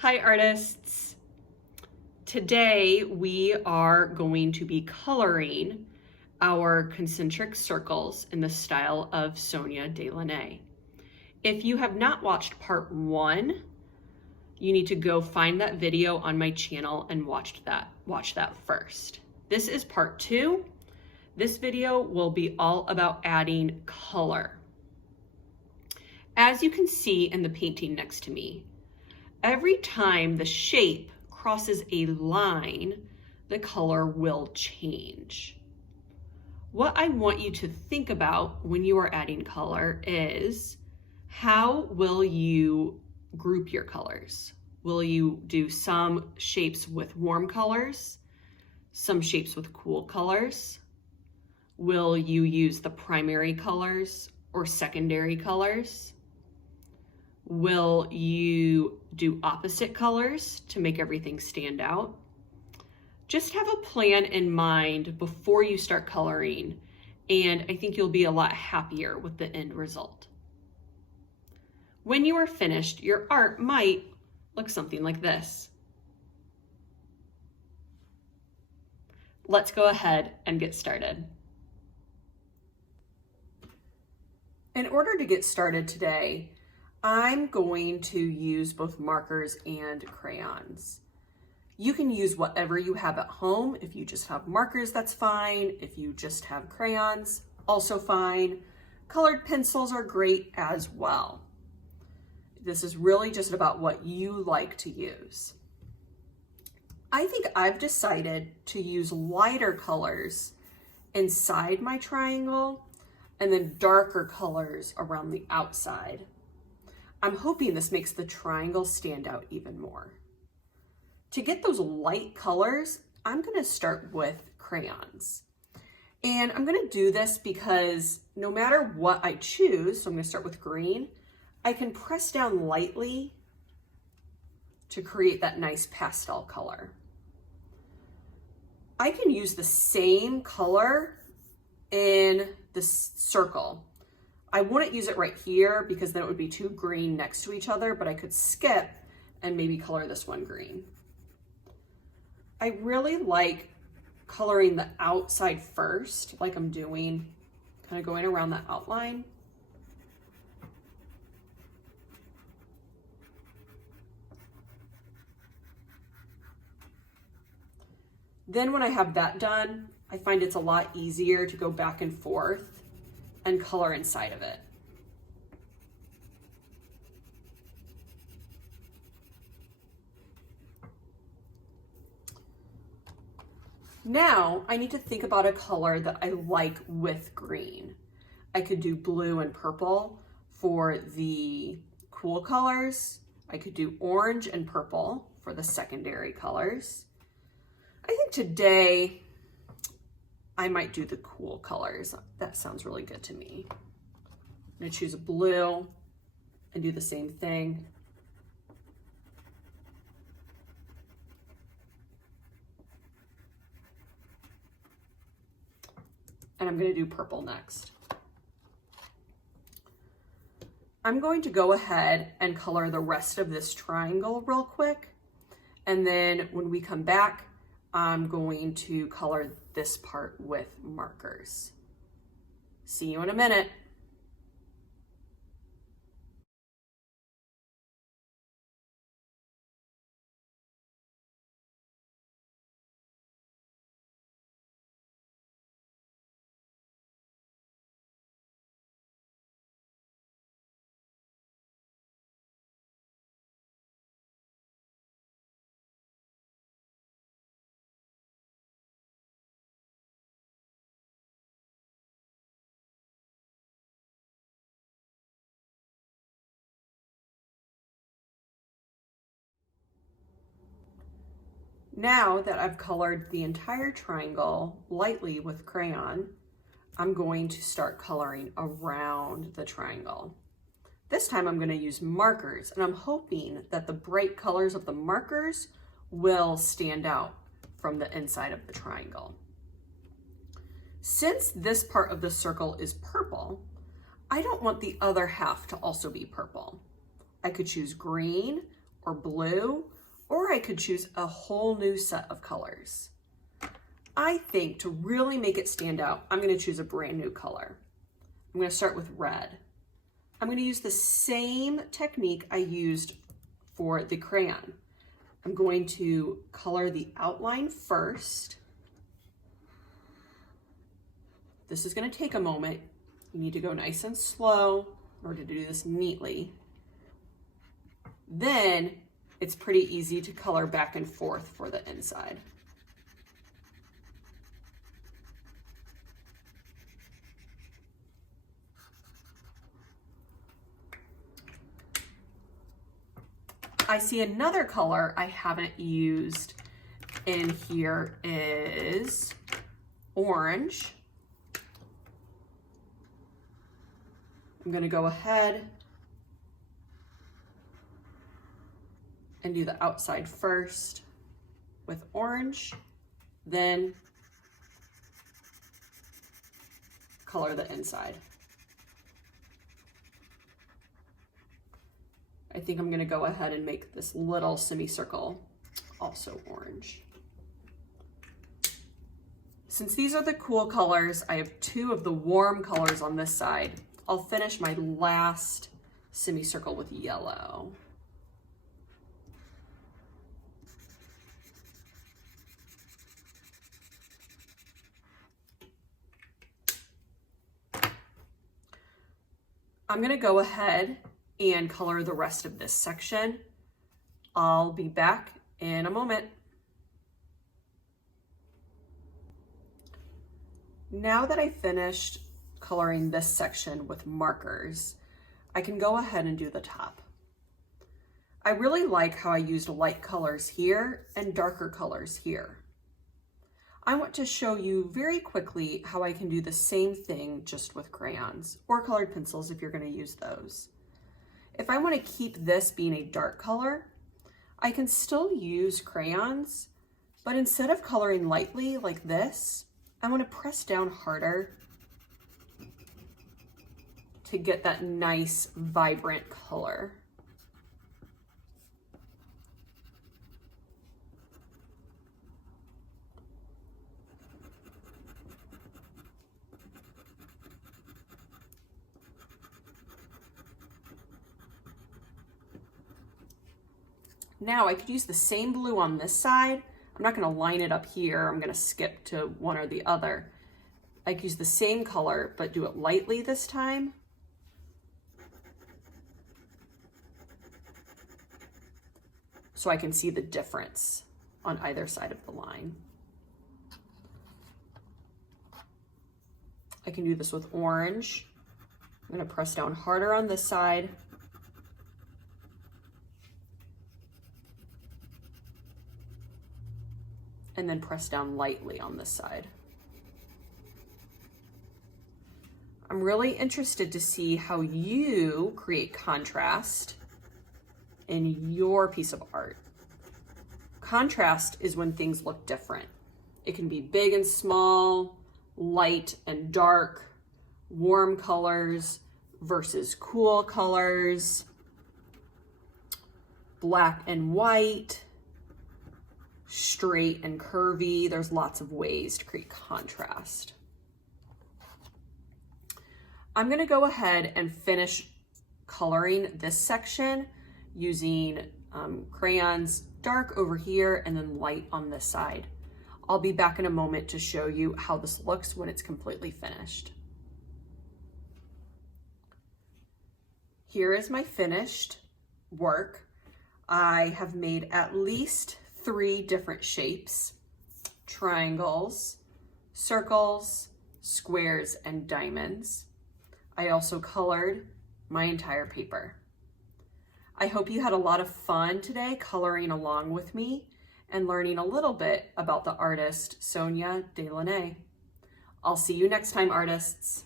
Hi artists! Today we are going to be coloring our concentric circles in the style of Sonia Delaunay. If you have not watched part 1, you need to go find that video on my channel and watch that first. This is part 2. This video will be all about adding color. As you can see in the painting next to me, every time the shape crosses a line, the color will change. What I want you to think about when you are adding color is, how will you group your colors? Will you do some shapes with warm colors, some shapes with cool colors? Will you use the primary colors or secondary colors? Will you do opposite colors to make everything stand out? Just have a plan in mind before you start coloring, and I think you'll be a lot happier with the end result. When you are finished, your art might look something like this. Let's go ahead and get started. In order to get started today, I'm going to use both markers and crayons. You can use whatever you have at home. If you just have markers, that's fine. If you just have crayons, also fine. Colored pencils are great as well. This is really just about what you like to use. I think I've decided to use lighter colors inside my triangle and then darker colors around the outside. I'm hoping this makes the triangle stand out even more. To get those light colors, I'm going to start with crayons. And I'm going to do this because no matter what I choose, so I'm going to start with green, I can press down lightly to create that nice pastel color. I can use the same color in the circle. I wouldn't use it right here because then it would be too green next to each other, but I could skip and maybe color this one green. I really like coloring the outside first, like I'm doing, kind of going around the outline. Then when I have that done, I find it's a lot easier to go back and forth and color inside of it. Now I need to think about a color that I like with green. I could do blue and purple for the cool colors. I could do orange and purple for the secondary colors. I think today I might do the cool colors. That sounds really good to me. I'm gonna choose a blue and do the same thing. And I'm gonna do purple next. I'm going to go ahead and color the rest of this triangle real quick. And then when we come back, I'm going to color this part with markers. See you in a minute. Now that I've colored the entire triangle lightly with crayon, I'm going to start coloring around the triangle. This time I'm going to use markers, and I'm hoping that the bright colors of the markers will stand out from the inside of the triangle. Since this part of the circle is purple, I don't want the other half to also be purple. I could choose green or blue, or I could choose a whole new set of colors. I think to really make it stand out, I'm going to choose a brand new color. I'm going to start with red. I'm going to use the same technique I used for the crayon. I'm going to color the outline first. This is going to take a moment. You need to go nice and slow in order to do this neatly. Then it's pretty easy to color back and forth for the inside. I see another color I haven't used in here is orange. I'm going to go ahead and do the outside first with orange, then color the inside. I think I'm going to go ahead and make this little semicircle also orange. Since these are the cool colors, I have two of the warm colors on this side. I'll finish my last semicircle with yellow. I'm going to go ahead and color the rest of this section. I'll be back in a moment. Now that I finished coloring this section with markers, I can go ahead and do the top. I really like how I used light colors here and darker colors here. I want to show you very quickly how I can do the same thing just with crayons or colored pencils if you're going to use those. If I want to keep this being a dark color, I can still use crayons, but instead of coloring lightly like this, I want to press down harder to get that nice, vibrant color. Now I could use the same blue on this side. I'm not going to line it up here. I'm going to skip to one or the other. I could use the same color, but do it lightly this time. So I can see the difference on either side of the line. I can do this with orange. I'm going to press down harder on this side. And then press down lightly on this side. I'm really interested to see how you create contrast in your piece of art. Contrast is when things look different. It can be big and small, light and dark, warm colors versus cool colors, black and white, straight and curvy. There's lots of ways to create contrast. I'm going to go ahead and finish coloring this section using crayons, dark over here and then light on this side. I'll be back in a moment to show you how this looks when it's completely finished. Here is my finished work. I have made at least 3 different shapes: triangles, circles, squares, and diamonds. I also colored my entire paper. I hope you had a lot of fun today coloring along with me and learning a little bit about the artist Sonia Delaunay. I'll see you next time, artists.